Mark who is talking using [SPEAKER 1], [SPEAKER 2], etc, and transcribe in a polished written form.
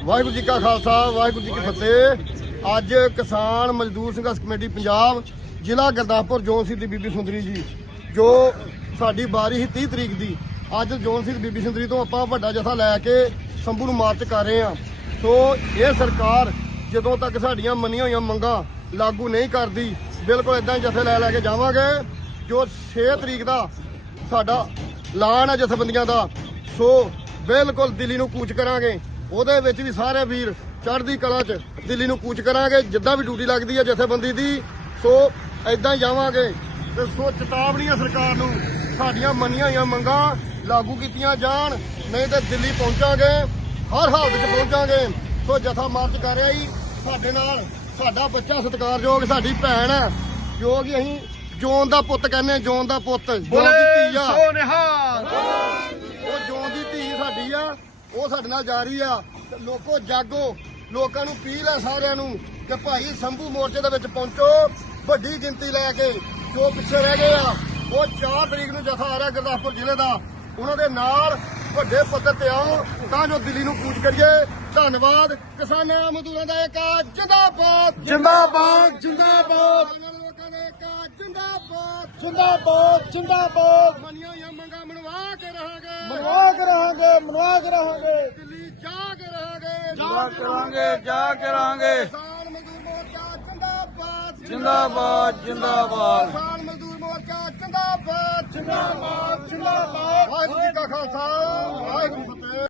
[SPEAKER 1] ਵਾਹਿਗੁਰੂ ਜੀ ਕਾ ਖਾਲਸਾ ਵਾਹਿਗੁਰੂ ਜੀ ਕੀ ਫਤਿਹ। ਅੱਜ ਕਿਸਾਨ ਮਜ਼ਦੂਰ ਸੰਘਰਸ਼ ਕਮੇਟੀ ਪੰਜਾਬ ਜ਼ਿਲ੍ਹਾ ਗੁਰਦਾਸਪੁਰ ਜੋਨ ਸਿੰਘ ਦੀ ਬੀਬੀ ਸੁੰਦਰੀ ਜੀ, ਜੋ ਸਾਡੀ ਬਾਰੀ ਸੀ 30 ਤਰੀਕ ਦੀ, ਅੱਜ ਜੋਨ ਸਿੰਘ ਬੀਬੀ ਸੁੰਦਰੀ ਤੋਂ ਆਪਾਂ ਵੱਡਾ ਜਥਾ ਲੈ ਕੇ ਸੰਭੂ ਨੂੰ ਮਾਰਚ ਕਰ ਰਹੇ ਹਾਂ। ਸੋ ਇਹ ਸਰਕਾਰ ਜਦੋਂ ਤੱਕ ਸਾਡੀਆਂ ਮੰਨੀਆਂ ਹੋਈਆਂ ਮੰਗਾਂ ਲਾਗੂ ਨਹੀਂ ਕਰਦੀ, ਬਿਲਕੁਲ ਇਦਾਂ ਹੀ ਜਥੇ ਲੈ ਕੇ ਜਾਵਾਂਗੇ। ਜੋ 6 ਤਰੀਕ ਦਾ ਸਾਡਾ ਐਲਾਨ ਹੈ ਜਥੇਬੰਦੀਆਂ ਦਾ, ਸੋ ਬਿਲਕੁਲ ਦਿੱਲੀ ਨੂੰ ਕੂਚ ਕਰਾਂਗੇ। ਉਹਦੇ ਵਿੱਚ ਵੀ ਸਾਰੇ ਵੀਰ ਚੜ੍ਹਦੀ ਕਲਾ 'ਚ ਦਿੱਲੀ ਨੂੰ ਕੂਚ ਕਰਾਂਗੇ, ਜਿੱਦਾਂ ਵੀ ਡਿਊਟੀ ਲੱਗਦੀ ਹੈ ਜਥੇਬੰਦੀ ਦੀ। ਸੋ ਇਦਾਂ ਹੀ ਜਾਵਾਂਗੇ ਤੇ ਸੋ ਚੇਤਾਵਨੀ ਹੈ ਸਰਕਾਰ ਨੂੰ, ਸਾਡੀਆਂ ਮੰਨੀਆਂ ਹੋਈਆਂ ਮੰਗਾਂ ਲਾਗੂ ਕੀਤੀਆਂ ਜਾਣ, ਨਹੀਂ ਤੇ ਦਿੱਲੀ ਪਹੁੰਚਾਂਗੇ, ਹਰ ਹਾਲਤ 'ਚ ਪਹੁੰਚਾਂਗੇ। ਸੋ ਜਥਾ ਮਾਰਚ ਕਰ ਰਿਹਾ ਜੀ ਸਾਡੇ ਨਾਲ, ਸਾਡਾ ਬੱਚਾ ਸਤਿਕਾਰਯੋਗ, ਸਾਡੀ ਭੈਣ ਹੈ, ਜੋ ਕਿ ਅਸੀਂ ਜੋਨ ਦਾ ਪੁੱਤ ਕਹਿੰਦੇ, ਜੋਨ ਦਾ ਪੁੱਤ, ਜੋਨ ਦੀ ਧੀ ਆ, ਉਹ ਜੋਨ ਦੀ ਧੀ ਸਾਡੀ ਆ, ਉਹ ਸਾਡੇ ਨਾਲ ਜਾ ਰਹੀ ਆ। ਲੋਕੋ ਜਾਗੋ, ਲੋਕਾਂ ਨੂੰ ਅਪੀਲ ਹੈ ਸਾਰਿਆਂ ਨੂੰ ਕਿ ਭਾਈ ਸੰਭੂ ਮੋਰਚੇ ਦੇ ਵਿੱਚ ਪਹੁੰਚੋ, ਵੱਡੀ ਗਿਣਤੀ ਲੈ ਕੇ। ਜੋ ਪਿੱਛੇ ਰਹਿ ਗਏ ਆ, ਉਹ 4 ਤਰੀਕ ਨੂੰ ਜਥਾ ਆ ਰਿਹਾ ਗੁਰਦਾਸਪੁਰ ਜ਼ਿਲ੍ਹੇ ਦਾ, ਉਹਨਾਂ ਦੇ ਨਾਲ ਵੱਡੇ ਪੱਧਰ ਤੇ ਆਓ ਤਾਂ ਜੋ ਦਿੱਲੀ ਨੂੰ ਕੂਚ ਕਰੀਏ। ਧੰਨਵਾਦ। ਕਿਸਾਨਾਂ ਮਜ਼ਦੂਰਾਂ ਦਾ ਏਕਾ ਜਿੰਦਾਬਾਦ,
[SPEAKER 2] ਜਿੰਦਾਬਾਦ ਜਿੰਦਾਬਾਦ
[SPEAKER 1] ਲੋਕਾਂ ਦਾ ਏਕਾ ਜਿੰਦਾਬਾਦ,
[SPEAKER 2] ਜਿੰਦਾਬਾਦ ਜਿੰਦਾਬਾਦ
[SPEAKER 1] ਮੰਨੀਆਂ ਹੋਈਆਂ ਮੰਗਾਂ ਮਨਵਾ ਕੇ ਰਹਾਂਗੇ,
[SPEAKER 2] ਮਨਵਾ ਕੇ ਰਹਾਂਗੇ
[SPEAKER 1] ਦਿੱਲੀ ਜਾ ਕੇ ਰਹਾਂਗੇ,
[SPEAKER 2] ਜਾ ਕਰਾਂਗੇ
[SPEAKER 1] ਕਿਸਾਨ ਮਜ਼ਦੂਰ ਮੋਰਚਾ ਜਿੰਦਾਬਾਦ,
[SPEAKER 2] ਜਿੰਦਾਬਾਦ ਜਿੰਦਾਬਾਦ
[SPEAKER 1] ਕਿਸਾਨ ਮਜ਼ਦੂਰ ਮੋਰਚਾ ਜਿੰਦਾਬਾਦ,
[SPEAKER 2] ਜਿੰਦਾਬਾਦ
[SPEAKER 1] ਵਾਹਿਗੁਰੂ ਜੀ ਕਾ ਖਾਲਸਾ ਵਾਹਿਗੁਰੂ ਜੀ ਕੀ ਫਤਿਹ।